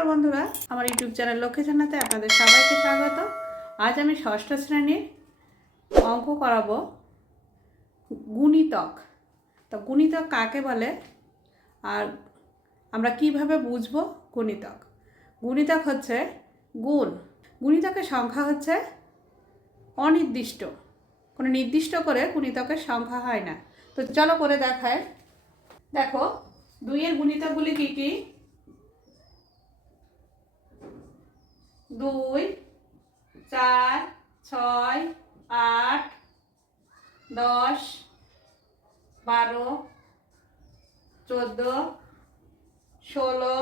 নমস্কার বন্ধুরা, আমার ইউটিউব চ্যানেল লক্ষ্মী জানাতে আপনাদের সবাইকে স্বাগত। আজ আমি ষষ্ঠ শ্রেণির অঙ্ক করাবো গুণিতক। তো গুণিতক কাকে বলে? আর আমরা কীভাবে বুঝব গুণিতক? গুণিতক হচ্ছে গুণ। গুণিতকের সংখ্যা হচ্ছে অনির্দিষ্ট। কোনো নির্দিষ্ট করে গুণিতকের সংখ্যা হয় না। তো চলো করে দেখায়। দেখো, দুইয়ের গুণিতকগুলি কী কী? দুই, চার, ছয়, আট, দশ, বারো, চোদ্দ, ষোলো,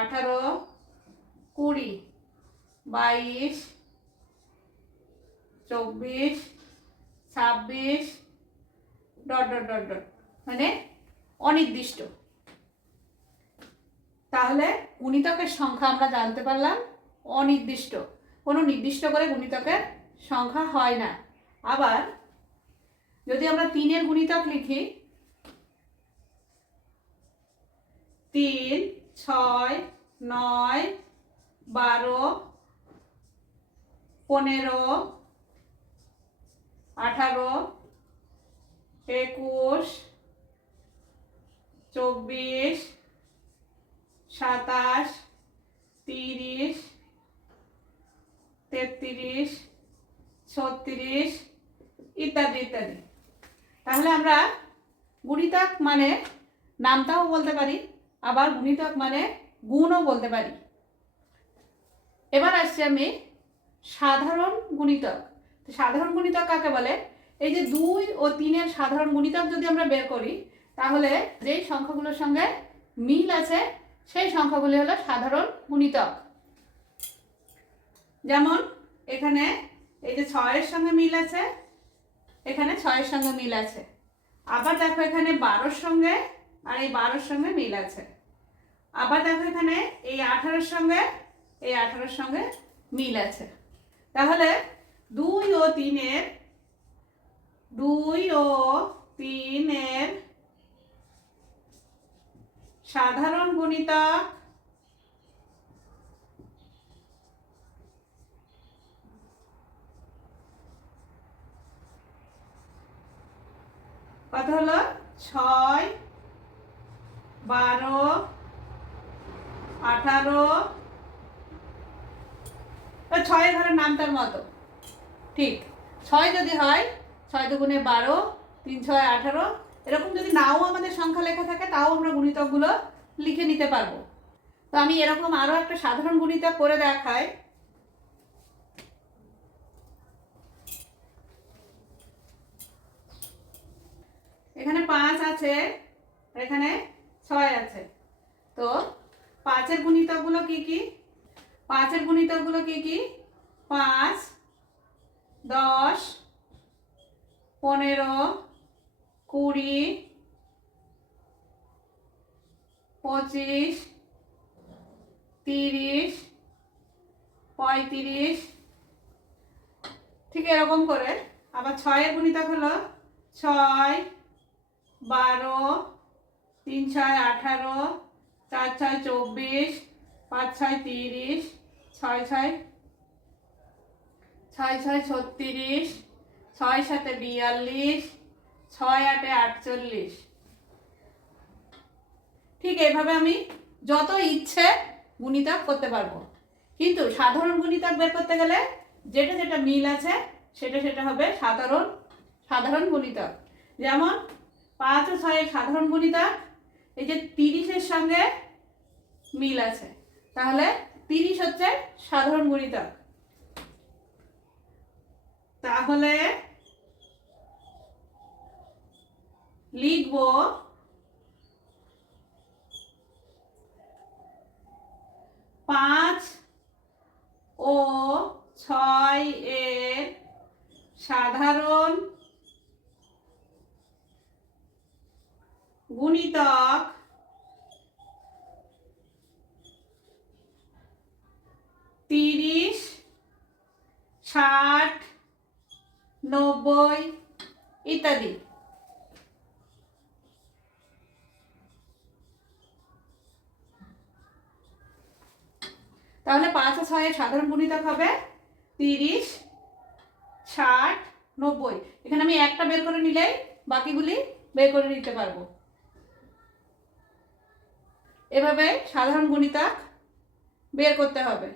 আঠারো, কুড়ি, বাইশ, চব্বিশ, ছাব্বিশ, ডট ডট ডট ডট মানে অনির্দিষ্ট। তাহলে গুণিতকের সংখ্যা আমরা জানতে পারলাম, অনির্দিষ্ট। কোনো নির্দিষ্ট করে গুণিতকের সংখ্যা হয় না। আবার, যদি আমরা তিনের গুণিতক লিখি, তিন, ছয়, নয়, বারো, পনেরো, আঠারো, একুশ, চব্বিশ, সাতাশ তিরিশ তেত্রিশ ছত্রিশ ইত্যাদি ইত্যাদি। তাহলে আমরা গুণিতক মানে নামটাও বলতে পারি, আবার গুণিতক মানে গুণও বলতে পারি। এবার আসছি আমি সাধারণ গুণিতক। সাধারণ গুণিতক কাকে বলে? এই যে দুই ও তিনের সাধারণ গুণিতক যদি আমরা বের করি, তাহলে যেই সংখ্যাগুলোর সঙ্গে মিল আছে, সেই সংখ্যাগুলি হলো সাধারণ গুণিতক। যেমন এখানে এই যে ছয়ের সঙ্গে মিল আছে, এখানে ছয়ের সঙ্গে মিল আছে। আবার দেখো এখানে বারোর সঙ্গে আর এই বারোর সঙ্গে মিল আছে। আবার দেখো এখানে এই আঠারোর সঙ্গে, এই আঠারোর সঙ্গে মিল আছে। তাহলে দুই ও তিনের, দুই ও তিনের সাধারণ গুণিতক কত হলো? ছয়, বারো, আঠারো। ছয় ঘরের নামটার মতো। ঠিক। ছয় যদি হয়, ছয় দুগুণে বারো, তিন ছয় আঠারো, এরকম যদি নাও আমাদের সংখ্যা লেখা থাকে, তাও আমরা গুণিতকগুলো লিখে নিতে পারব। তো আমি এরকম আরও একটা সাধারণ গুণিতক করে দেখাই এখানে পাঁচ আছে এখানে ছয় আছে। তো পাঁচের গুণিতকগুলো কি কি? পাঁচের গুণিতকগুলো কি কি? পাঁচ, দশ, পনেরো, কুড়ি, পঁচিশ, তিরিশ, পঁয়ত্রিশ। ঠিক এরকম করে। আবার ছয়ের গুণিতক হলো ছয় বারো, তিন ছয় আঠারো, চার ছয় চব্বিশ, পাঁচ ছয় তিরিশ, ছয় ছয় ছয় ছয় ছত্রিশ, ছয় সাতে বিয়াল্লিশ, ছয় আটে আটচল্লিশ। ঠিক এইভাবে আমি যত ইচ্ছে গুণিতক করতে পারব। কিন্তু সাধারণ গুণিতক বের করতে গেলে যেটা যেটা মিল আছে, সেটা সেটা হবে সাধারণ সাধারণ গুণিতক। যেমন পাঁচ ও ছয়ের সাধারণ গুণিতক, এই যে তিরিশের সঙ্গে মিল আছে। তাহলে তিরিশ হচ্ছে সাধারণ গুণিতক। তাহলে লিখব পাঁচ ও ছয় এর সাধারণ গুণিতক তিরিশ, ষাট, নব্বই ইত্যাদি। তাহলে পাঁচ ও ছয়ের সাধারণ গুণিতক হবে তিরিশ, ষাট, নব্বই। এখানে আমি একটা বের করে নিলেই বাকিগুলি বের করে নিতে পারব। এভাবে সাধারণ গুণিতাক বের করতে হবে।